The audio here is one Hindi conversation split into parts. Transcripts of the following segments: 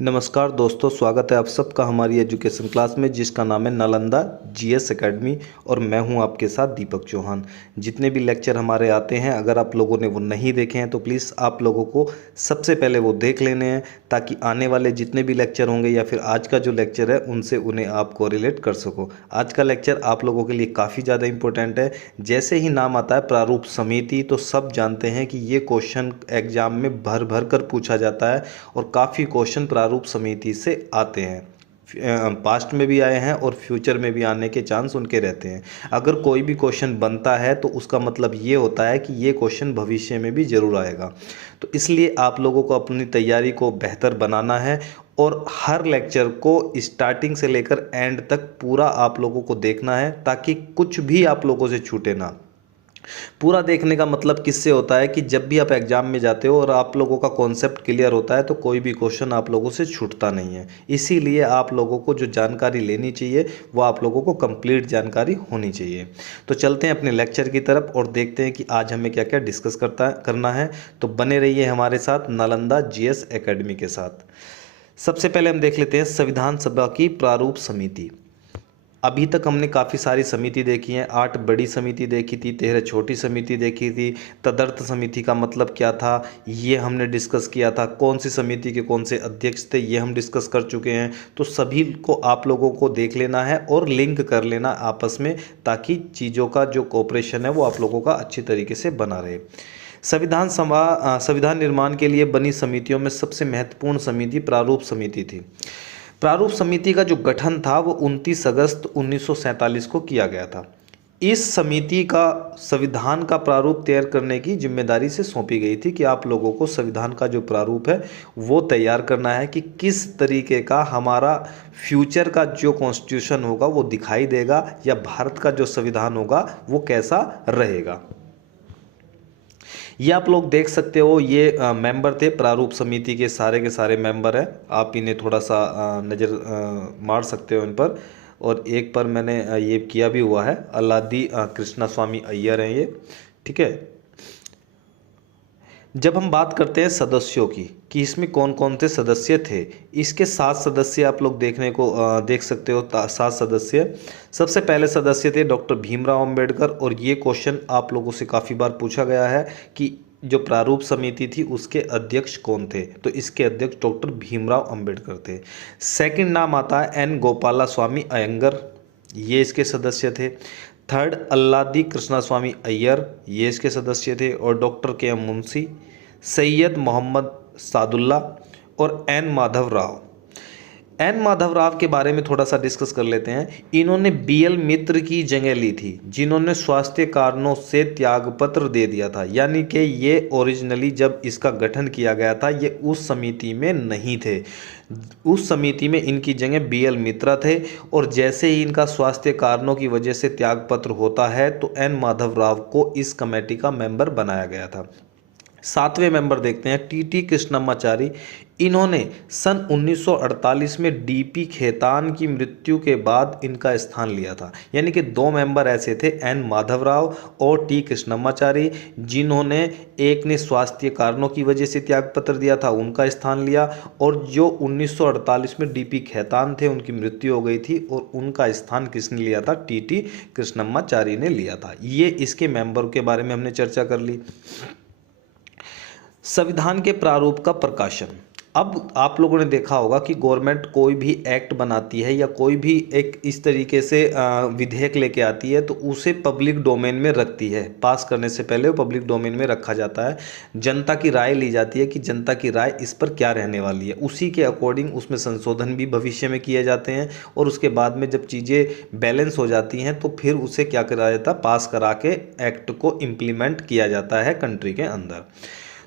नमस्कार दोस्तों, स्वागत है आप सबका हमारी एजुकेशन क्लास में जिसका नाम है नालंदा जीएस एकेडमी। और मैं हूं आपके साथ दीपक चौहान। जितने भी लेक्चर हमारे आते हैं, अगर आप लोगों ने वो नहीं देखे हैं तो प्लीज़ आप लोगों को सबसे पहले वो देख लेने हैं, ताकि आने वाले जितने भी लेक्चर होंगे या फिर आज का जो लेक्चर है उनसे उन्हें आप कोरिलेट कर सको। आज का लेक्चर आप लोगों के लिए काफ़ी ज़्यादा इंपॉर्टेंट है। जैसे ही नाम आता है प्रारूप समिति, तो सब जानते हैं कि ये क्वेश्चन एग्जाम में भर भर कर पूछा जाता है और काफ़ी क्वेश्चन प्रारूप समिति से आते हैं। पास्ट में भी आए हैं और फ्यूचर में भी आने के चांस उनके रहते हैं। अगर कोई भी क्वेश्चन बनता है तो उसका मतलब ये होता है कि ये क्वेश्चन भविष्य में भी ज़रूर आएगा। तो इसलिए आप लोगों को अपनी तैयारी को बेहतर बनाना है और हर लेक्चर को स्टार्टिंग से लेकर एंड तक पूरा आप लोगों को देखना है, ताकि कुछ भी आप लोगों से छूटे ना। पूरा देखने का मतलब किससे होता है कि जब भी आप एग्जाम में जाते हो और आप लोगों का कॉन्सेप्ट क्लियर होता है तो कोई भी क्वेश्चन आप लोगों से छूटता नहीं है। इसीलिए आप लोगों को जो जानकारी लेनी चाहिए वो आप लोगों को कंप्लीट जानकारी होनी चाहिए। तो चलते हैं अपने लेक्चर की तरफ और देखते हैं कि आज हमें क्या क्या डिस्कस करना है। तो बने रहिए हमारे साथ नालंदा जीएस एकेडमी के साथ। सबसे पहले हम देख लेते हैं संविधान सभा की प्रारूप समिति। अभी तक हमने काफ़ी सारी समिति देखी हैं। 8 बड़ी समिति देखी थी, 13 छोटी समिति देखी थी। तदर्थ समिति का मतलब क्या था ये हमने डिस्कस किया था। कौन सी समिति के कौन से अध्यक्ष थे ये हम डिस्कस कर चुके हैं। तो सभी को आप लोगों को देख लेना है और लिंक कर लेना आपस में, ताकि चीज़ों का जो कोऑपरेशन है वो आप लोगों का अच्छी तरीके से बना रहे। संविधान निर्माण के लिए बनी समितियों में सबसे महत्वपूर्ण समिति प्रारूप समिति थी। प्रारूप समिति का जो गठन था वो 29 अगस्त 1947 को किया गया था। इस समिति का संविधान का प्रारूप तैयार करने की जिम्मेदारी से सौंपी गई थी कि आप लोगों को संविधान का जो प्रारूप है वो तैयार करना है कि किस तरीके का हमारा फ्यूचर का जो कॉन्स्टिट्यूशन होगा वो दिखाई देगा, या भारत का जो संविधान होगा वो कैसा रहेगा। ये आप लोग देख सकते हो, ये मेंबर थे प्रारूप समिति के सारे मेंबर हैं। आप इन्हें थोड़ा सा नज़र मार सकते हो इन पर। और एक पर मैंने ये किया भी हुआ है, अल्लादी कृष्णा स्वामी अय्यर हैं ये, ठीक है। जब हम बात करते हैं सदस्यों की कि इसमें कौन कौन से सदस्य थे, इसके 7 सदस्य आप लोग देख सकते हो। 7 सदस्य। सबसे पहले सदस्य थे डॉक्टर भीमराव अंबेडकर। और ये क्वेश्चन आप लोगों से काफ़ी बार पूछा गया है कि जो प्रारूप समिति थी उसके अध्यक्ष कौन थे, तो इसके अध्यक्ष डॉक्टर भीमराव अंबेडकर थे। सेकंड नाम आता है एन गोपाला स्वामी अयंगर, ये इसके सदस्य थे। थर्ड अल्लादी कृष्णा स्वामी अय्यर, ये इसके सदस्य थे। और डॉक्टर के एम मुंशी, सैयद मोहम्मद सादुल्ला और एन माधव राव। एन माधव राव के बारे में थोड़ा सा डिस्कस कर लेते हैं। इन्होंने बीएल मित्र की जगह ली थी, जिन्होंने स्वास्थ्य कारणों से त्यागपत्र दे दिया था। यानी कि ये ओरिजिनली जब इसका गठन किया गया था ये उस समिति में नहीं थे। उस समिति में इनकी जगह बीएल मित्रा थे। और जैसे ही इनका स्वास्थ्य कारणों की वजह से त्यागपत्र होता है तो एन माधव राव को इस कमेटी का मेंबर बनाया गया था। 7वें मेंबर देखते हैं टीटी कृष्णमाचारी। इन्होंने सन 1948 में डीपी खेतान की मृत्यु के बाद इनका स्थान लिया था। यानी कि 2 मेंबर ऐसे थे, एन माधव राव और टी कृष्णमाचारी, जिन्होंने एक ने स्वास्थ्य कारणों की वजह से त्यागपत्र दिया था, उनका स्थान लिया। और जो 1948 में डीपी खेतान थे उनकी मृत्यु हो गई थी और उनका स्थान किसने लिया था, टीटी कृष्णमाचारी ने लिया था। ये इसके मेंबर के बारे में हमने चर्चा कर ली। संविधान के प्रारूप का प्रकाशन। अब आप लोगों ने देखा होगा कि गवर्नमेंट कोई भी एक्ट बनाती है या कोई भी एक इस तरीके से विधेयक लेके आती है तो उसे पब्लिक डोमेन में रखती है। पास करने से पहले वो पब्लिक डोमेन में रखा जाता है। जनता की राय ली जाती है कि जनता की राय इस पर क्या रहने वाली है। उसी के अकॉर्डिंग उसमें संशोधन भी भविष्य में किए जाते हैं। और उसके बाद में जब चीज़ें बैलेंस हो जाती हैं तो फिर उसे क्या करा जाता है, पास करा के एक्ट को इम्प्लीमेंट किया जाता है कंट्री के अंदर।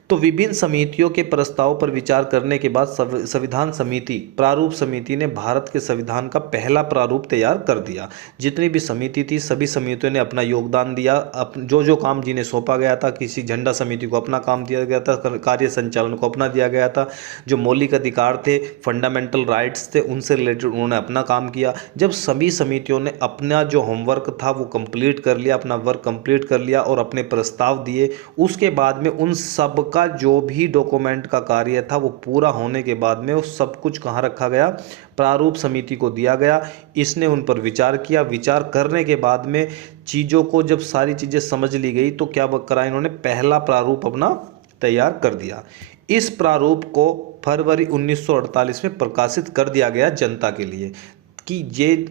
तो विभिन्न समितियों के प्रस्ताव पर विचार करने के बाद संविधान समिति प्रारूप समिति ने भारत के संविधान का पहला प्रारूप तैयार कर दिया। जितनी भी समिति थी सभी समितियों ने अपना योगदान दिया। जो काम जिन्हें सौंपा गया था, किसी झंडा समिति को अपना काम दिया गया था, कार्य संचालन को अपना दिया गया था। जो मौलिक अधिकार थे, फंडामेंटल राइट्स थे, उनसे रिलेटेड उन्होंने अपना काम किया। जब सभी समितियों ने अपना जो होमवर्क था वो कंप्लीट कर लिया, अपना वर्क कंप्लीट कर लिया और अपने प्रस्ताव दिए, उसके बाद में उन सब का जो भी डॉक्यूमेंट का कार्य था वो पूरा होने के बाद में वो सब कुछ कहाँ रखा गया, प्रारूप समिति को दिया गया। इसने उन पर विचार किया। विचार करने के बाद में चीज़ों को जब सारी चीज़ें समझ ली गई तो क्या करा इन्होंने, पहला प्रारूप अपना तैयार कर दिया। इस प्रारूप को फरवरी 1948 में प्रकाशित कर दिया गया जनता के लिए कि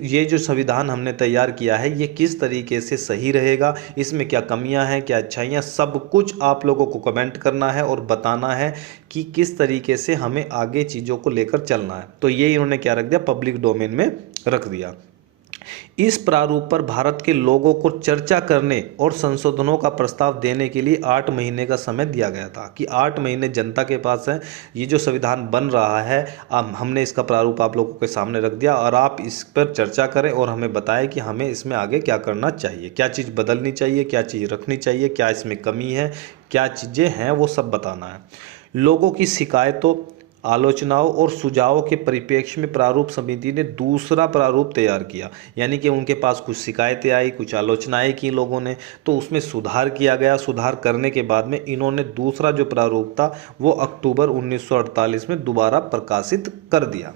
ये जो संविधान हमने तैयार किया है ये किस तरीके से सही रहेगा, इसमें क्या कमियां हैं, क्या अच्छाइयां, सब कुछ आप लोगों को कमेंट करना है और बताना है कि किस तरीके से हमें आगे चीज़ों को लेकर चलना है। तो ये इन्होंने क्या रख दिया, पब्लिक डोमेन में रख दिया। इस प्रारूप पर भारत के लोगों को चर्चा करने और संशोधनों का प्रस्ताव देने के लिए 8 महीने का समय दिया गया था कि 8 महीने जनता के पास है। ये जो संविधान बन रहा है अब हमने इसका प्रारूप आप लोगों के सामने रख दिया और आप इस पर चर्चा करें और हमें बताएं कि हमें इसमें आगे क्या करना चाहिए, क्या चीज़ बदलनी चाहिए, क्या चीज़ रखनी चाहिए, क्या इसमें कमी है, क्या चीज़ें हैं, वो सब बताना है। लोगों की शिकायतों, आलोचनाओं और सुझावों के परिप्रेक्ष्य में प्रारूप समिति ने दूसरा प्रारूप तैयार किया। यानी कि उनके पास कुछ शिकायतें आई, कुछ आलोचनाएं की लोगों ने, तो उसमें सुधार किया गया। सुधार करने के बाद में इन्होंने दूसरा जो प्रारूप था वो अक्टूबर 1948 में दोबारा प्रकाशित कर दिया।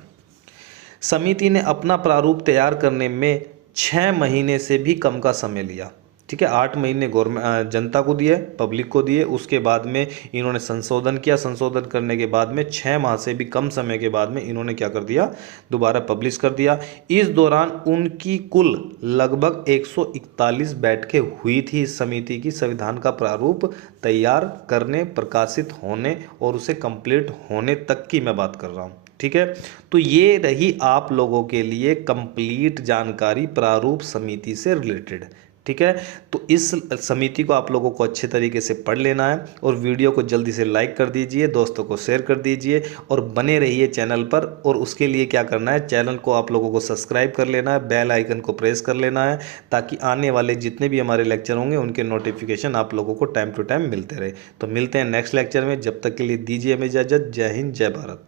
समिति ने अपना प्रारूप तैयार करने में 6 महीने से भी कम का समय लिया। ठीक है, 8 महीने गवर्नमेंट जनता को दिए, पब्लिक को दिए, उसके बाद में इन्होंने संशोधन किया। संशोधन करने के बाद में 6 माह से भी कम समय के बाद में इन्होंने क्या कर दिया, दोबारा पब्लिश कर दिया। इस दौरान उनकी कुल लगभग 141 बैठकें हुई थी इस समिति की संविधान का प्रारूप तैयार करने, प्रकाशित होने और उसे कंप्लीट होने तक की मैं बात कर रहा हूँ। ठीक है, तो ये रही आप लोगों के लिए कंप्लीट जानकारी प्रारूप समिति से रिलेटेड। ठीक है, तो इस समिति को आप लोगों को अच्छे तरीके से पढ़ लेना है और वीडियो को जल्दी से लाइक कर दीजिए, दोस्तों को शेयर कर दीजिए और बने रहिए चैनल पर। और उसके लिए क्या करना है, चैनल को आप लोगों को सब्सक्राइब कर लेना है, बेल आइकन को प्रेस कर लेना है ताकि आने वाले जितने भी हमारे लेक्चर होंगे उनके नोटिफिकेशन आप लोगों को टाइम टू टाइम मिलते रहे। तो मिलते हैं नेक्स्ट लेक्चर में, जब तक के लिए दीजिए हमें इजाज़त। जय हिंद, जय भारत।